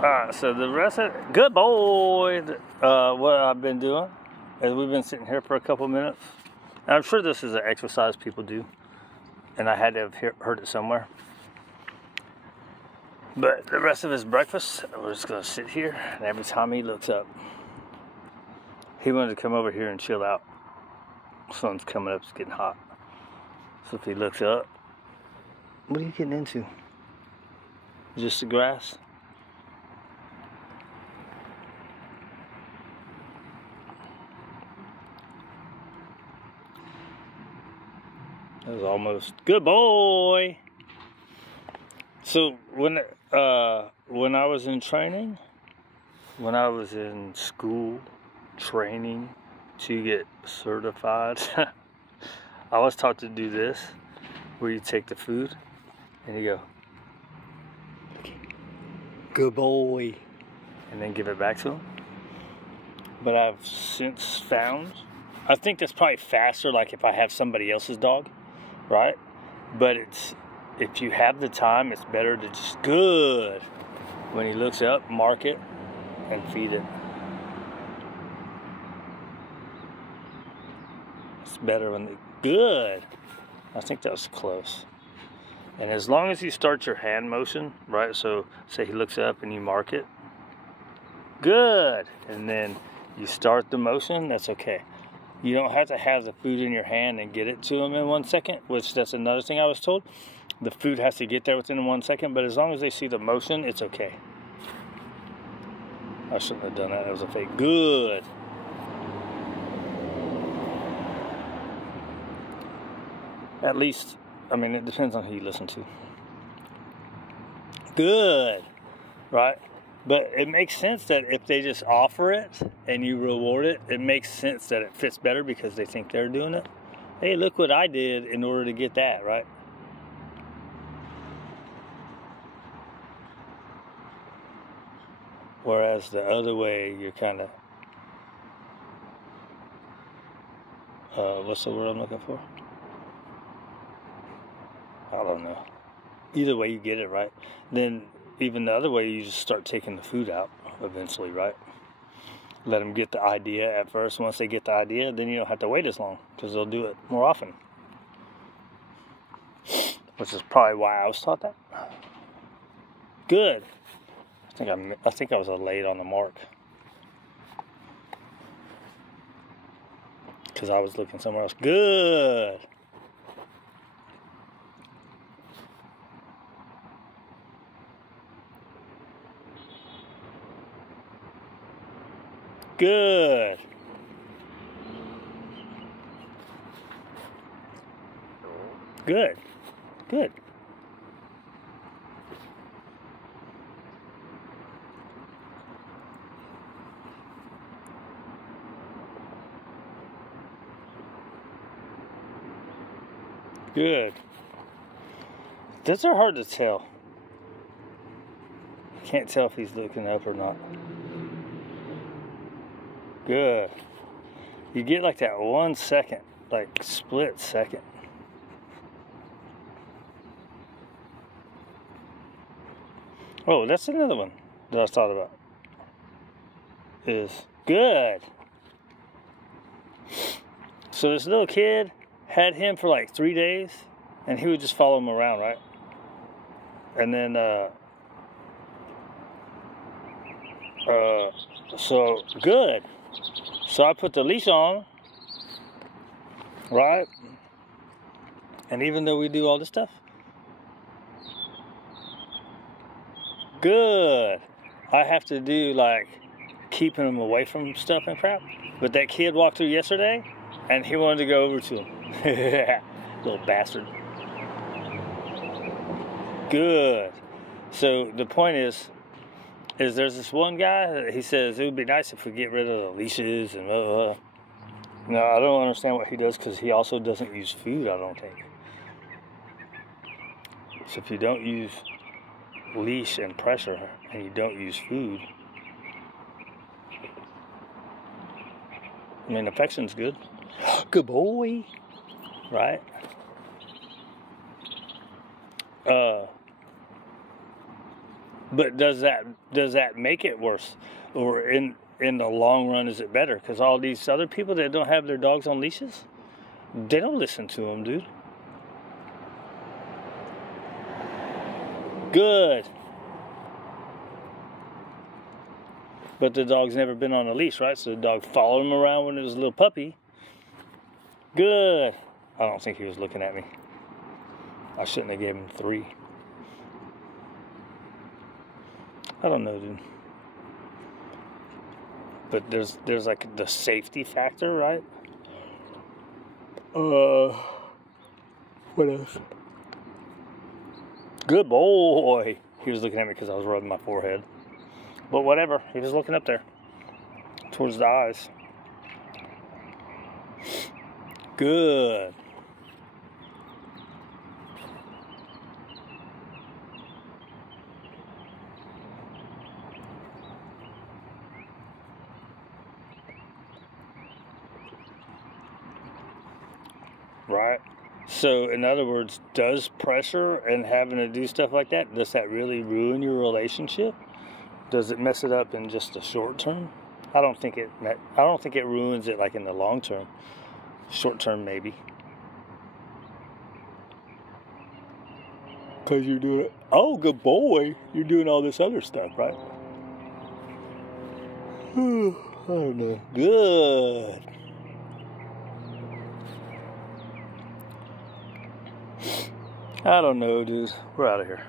Alright, so the rest of it, good boy. What I've been doing is we've been sitting here for a couple minutes. And I'm sure this is an exercise people do, and I had to have heard it somewhere. But the rest of his breakfast, we're just going to sit here, and every time he looks up, he wanted to come over here and chill out. Sun's coming up, it's getting hot. So if he looks up, what are you getting into? Just the grass? That was almost, good boy. So when I was in training, when I was in school training to get certified, I was taught to do this, where you take the food and you go, good boy, and then give it back to him. But I've since found, I think that's probably faster, like if I have somebody else's dog, right? But it's, if you have the time, it's better to just, good, when he looks up, mark it and feed it. It's better when they, good. I think that was close. And as long as you start your hand motion, right? So say he looks up and you mark it, good. And then you start the motion, that's okay. You don't have to have the food in your hand and get it to him in 1 second, which that's another thing I was told. The food has to get there within 1 second, but as long as they see the motion, it's okay. I shouldn't have done that, that was a fake. Good. At least, I mean, it depends on who you listen to. Good, right? But it makes sense that if they just offer it and you reward it, it makes sense that it fits better because they think they're doing it. Hey, look what I did in order to get that, right? Whereas the other way, you're kind of, what's the word I'm looking for? I don't know. Either way you get it, right? Then even the other way, you just start taking the food out eventually, right? Let them get the idea at first. Once they get the idea, then you don't have to wait as long because they'll do it more often. Which is probably why I was taught that. Good. I think I was late on the mark because I was looking somewhere else. Good. Good. Good. Good. Good. Those are hard to tell. You can't tell if he's looking up or not. Good. You get like that 1 second, like split second. Oh, that's another one that I thought about. Is good. So this little kid had him for like 3 days, and he would just follow him around, right? And then, so good. So I put the leash on, right? And even though we do all this stuff, good. I have to do like keeping him away from stuff and crap. But that kid walked through yesterday, and he wanted to go over to him. Little bastard. Good. So the point is there's this one guy, he says it would be nice if we get rid of the leashes and No, I don't understand what he does because he also doesn't use food, I don't think. So if you don't use leash and pressure and you don't use food, I mean, affection's good. Good boy. Right? But does that make it worse? Or in the long run, is it better? Because all these other people that don't have their dogs on leashes, they don't listen to them, dude. Good. But the dog's never been on a leash, right? So the dog followed him around when it was a little puppy. Good. I don't think he was looking at me. I shouldn't have given him 3. I don't know, dude. But there's like the safety factor, right? What else? Good boy. He was looking at me because I was rubbing my forehead. But whatever, he was looking up there towards the eyes. Good. Right? So, in other words, does pressure and having to do stuff like that, does that really ruin your relationship? Does it mess it up in just the short term? I don't think it ruins it like in the long term. Short term, maybe. Because you're doing it. Oh, good boy. You're doing all this other stuff, right? I don't know. Good. I don't know, dude. We're out of here.